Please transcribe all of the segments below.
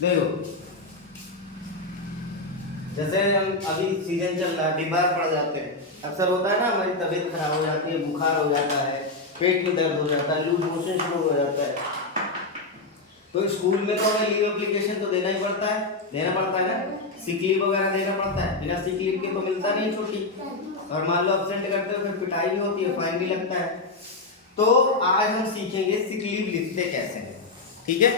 देखो जैसे हम अभी सीजन चल रहा है, बीमार पड़ जाते हैं, अक्सर होता है ना, हमारी तबीयत खराब हो जाती है, बुखार हो जाता है, पेट में दर्द हो जाता है, लूज मोशन शुरू हो जाता है, तो स्कूल में तो हमें लीव एप्लीकेशन तो देना ही पड़ता है ना, सिक लीव वगैरह देना पड़ता है, बिना सिक लीव के तो मिलता नहीं छुट्टी, और मान लो एब्सेंट करते हो फिर पिटाई भी होती है, फाइन भी लगता है। तो आज हम सीखेंगे सिक लीव लिखते कैसे हैं, ठीक है।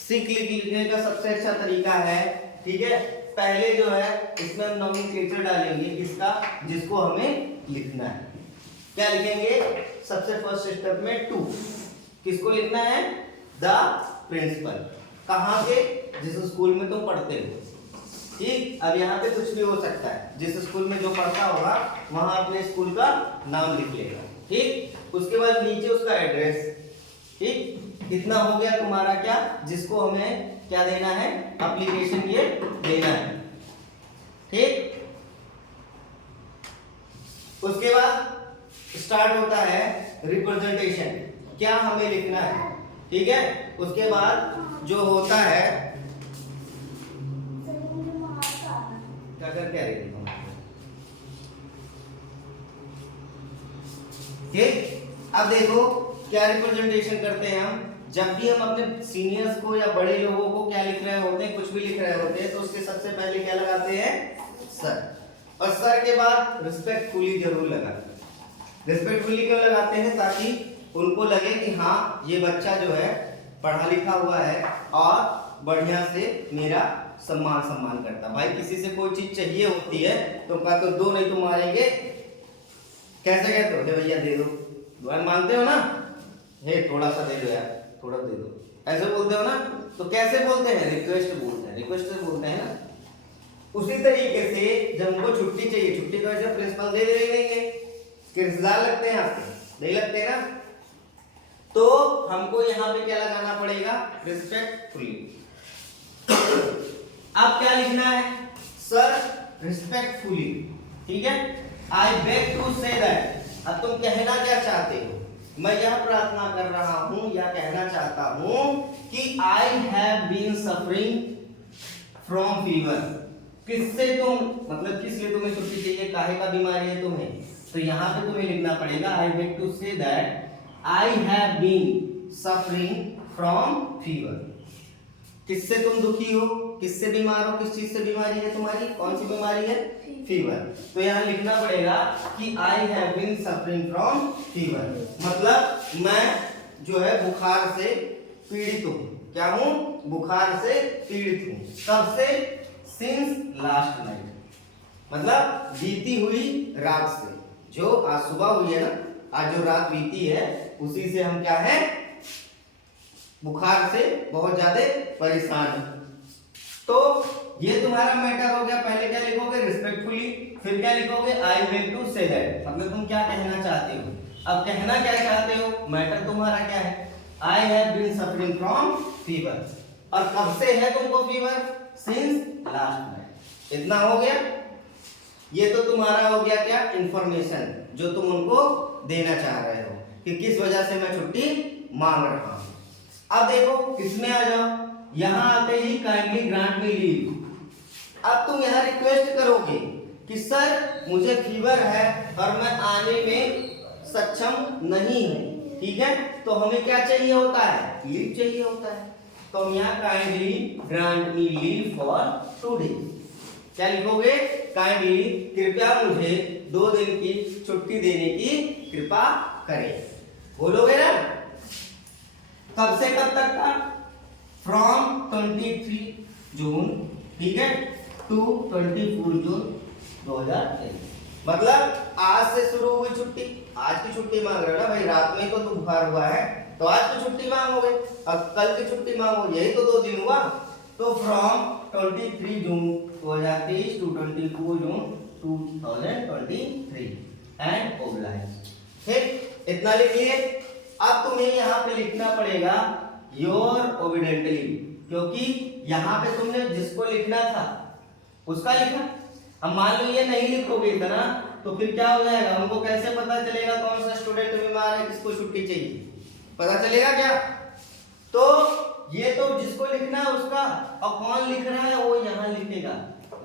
सिक लीव लिखने का सबसे अच्छा तरीका है, ठीक है, पहले जो है इसमें हम नोमेनक्लेचर डालेंगे किसका, जिसको हमें लिखना है। क्या लिखेंगे, सबसे फर्स्ट स्टेप में टू, किसको लिखना है, द प्रिंसिपल, कहाँ के, जिस स्कूल में तुम पढ़ते हो, ठीक। अब यहाँ पे कुछ भी हो सकता है, जिस स्कूल में जो पढ़ता होगा वहां अपने स्कूल का नाम लिख लेगा, ठीक। उसके बाद नीचे उसका एड्रेस, ठीक। इतना हो गया तुम्हारा क्या, जिसको हमें क्या देना है, एप्लीकेशन ये देना है, ठीक। उसके बाद स्टार्ट होता है रिप्रेजेंटेशन, क्या हमें लिखना है, ठीक है। उसके बाद जो होता है, क्या कर क्या रही थी, ठीक। अब देखो क्या रिप्रेजेंटेशन करते हैं हम, जब भी हम अपने सीनियर्स को या बड़े लोगों को क्या लिख रहे होते हैं, कुछ भी लिख रहे होते हैं, तो उसके सबसे पहले क्या लगाते हैं, सर, और सर के बाद रिस्पेक्टफुली जरूर लगाते हैं। रिस्पेक्टफुली क्यों लगाते हैं, ताकि उनको लगे कि हाँ ये बच्चा जो है पढ़ा लिखा हुआ है और बढ़िया से मेरा सम्मान करता। भाई किसी से कोई चीज चाहिए होती है तो कहा तो दो, नहीं तो मारेंगे, कैसे कहते हो, भैया दे दो, दुआ मांगते हो ना, हे थोड़ा सा दे दो यार, थोड़ा दे दो, ऐसे बोलते हो ना, तो कैसे बोलते हैं, रिक्वेस्ट बोलते हैं, रिक्वेस्ट से बोलते हैं ना। उसी तरीके से जब उनको छुट्टी चाहिए, छुट्टी तो ऐसे प्रिंसिपल दे देंगे, रिश्तेदार लगते हैं आपके, नहीं लगते ना, तो हमको यहाँ पे क्या लगाना पड़ेगा, रिस्पेक्टफुली। अब क्या लिखना है, सर रिस्पेक्टफुली, ठीक है, I beg to say that. अब तुम कहना क्या चाहते हो, मैं यह प्रार्थना कर रहा हूं या कहना चाहता हूं कि I have been suffering from fever. किससे तुम, मतलब किस लिए तुम्हें छुट्टी चाहिए, काहे का बीमारी है तुम्हें, तो यहाँ पे तुम्हें लिखना पड़ेगा I beg to say that I have been suffering from fever. किससे तुम दुखी हो, किससे बीमार हो, किस चीज से बीमारी है तुम्हारी, कौन सी बीमारी है, फीवर। तो यहाँ लिखना पड़ेगा कि I have been suffering from fever, मतलब मैं जो है बुखार से पीड़ित हूँ, क्या हूँ, बुखार से पीड़ित हूँ, कब से, सिंस लास्ट नाइट, मतलब बीती हुई रात से, जो आज सुबह हुई है ना, आज जो रात बीती है उसी से हम क्या है, बुखार से बहुत ज्यादा परेशान है। तो ये तुम्हारा मैटर हो गया, पहले क्या लिखोगे, रिस्पेक्टफुली, फिर क्या लिखोगे, I beg to say that, मतलब तुम क्या कहना चाहते हो। अब कहना क्या चाहते हो, मैटर तुम्हारा क्या है, I have been suffering from fever, और कब से है तुमको फीवर, सिंस लास्ट नाइट। इतना हो गया, ये तो तुम्हारा हो गया क्या, इंफॉर्मेशन जो तुम उनको देना चाह रहे हो कि किस वजह से मैं छुट्टी मांग रहा हूं। अब देखो किसमें आ जाओ, यहां आते ही काइंडली ग्रांट मी लीव। अब तुम यहां रिक्वेस्ट करोगे कि सर मुझे फीवर है और मैं आने में सक्षम नहीं हूं, ठीक है, तो हमें क्या चाहिए होता है, लीव चाहिए होता है, तो हम यहाँ kindly grant me leave for 2 days, क्या लिखोगे, काइंडली कृपया मुझे 2 दिन की छुट्टी देने की कृपा करें, बोलोगे ना। कब से कब तक था, फ्रॉम 23 जून, ठीक है, टू 24 जून 2023, मतलब आज से शुरू हुई छुट्टी, आज की छुट्टी मांग रहे हो ना भाई, रात में तो बुखार हुआ है तो आज की छुट्टी मांगोगे, अब कल की छुट्टी मांगो, यही तो 2 दिन हुआ, तो from 23 June 2023 to 24 June 2023 and oblige, ठीक, इतना लिख लिए। अब तुम्हें यहाँ पे लिखना पड़ेगा योर ओबिडेंटली, क्योंकि यहाँ पे तुमने जिसको लिखना था उसका लिखा। अब मान लो ये नहीं लिखोगे इतना, तो फिर क्या हो जाएगा, उनको कैसे पता चलेगा कौन सा स्टूडेंट बीमार है, किसको छुट्टी चाहिए, पता चलेगा क्या। तो ये तो जिसको लिखना है उसका, और कौन लिख रहा है वो यहाँ लिखेगा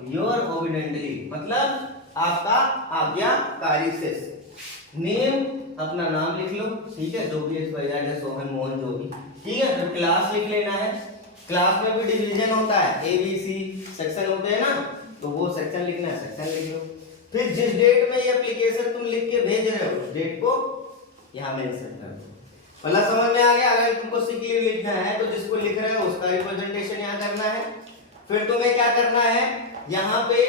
योर ओबिडेंटली, मतलब आपका आज्ञाकारी से। नेम अपना नाम लिख लो, ठीक है, जो भी है सोहन मोहन जो भी, ठीक है। फिर क्लास लिख लेना है, क्लास में भी डिवीजन होता है, ए बी सी सेक्शन होते हैं ना, तो वो सेक्शन लिखना है, सेक्शन लिख लो। फिर जिस डेट में ये एप्लीकेशन तुम लिख के भेज रहे हो, डेट को यहाँ मेंशन कर दो। मतलब समझ में आ गया। अगर तुमको सिक लीव लिखना है तो जिसको लिख रहे हो उसका रिप्रेजेंटेशन यहाँ करना है। फिर तुम्हें क्या करना है, यहाँ पे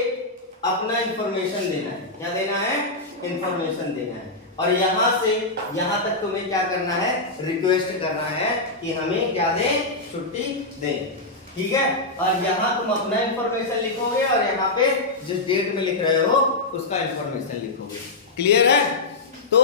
अपना इंफॉर्मेशन देना है। क्या देना है? इंफॉर्मेशन देना है। और यहाँ से यहाँ तक तुम्हें क्या करना है, रिक्वेस्ट करना है कि हमें क्या दें, छुट्टी दें, ठीक है। और यहाँ तुम अपना इंफॉर्मेशन लिखोगे और यहाँ पे जिस डेट में लिख रहे हो उसका इंफॉर्मेशन लिखोगे। क्लियर है? तो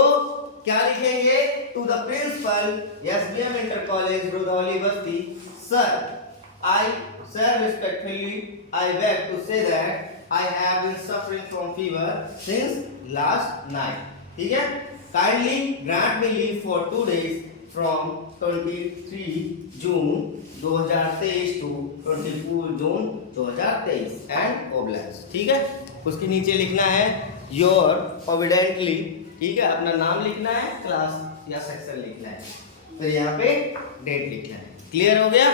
क्या लिखेंगे, to the principal SBM inter college Brodauli Basti, sir respectfully I beg to say that I have been suffering from fever since last night. ठीक है? Kindly grant me leave for 2 days from 23 June 2023 to 24 June 2023 and oblige. ठीक है? उसके नीचे लिखना है your obediently, ठीक है, अपना नाम लिखना है, क्लास या सेक्शन लिखना है, फिर यहाँ पे डेट लिखना है। क्लियर हो गया?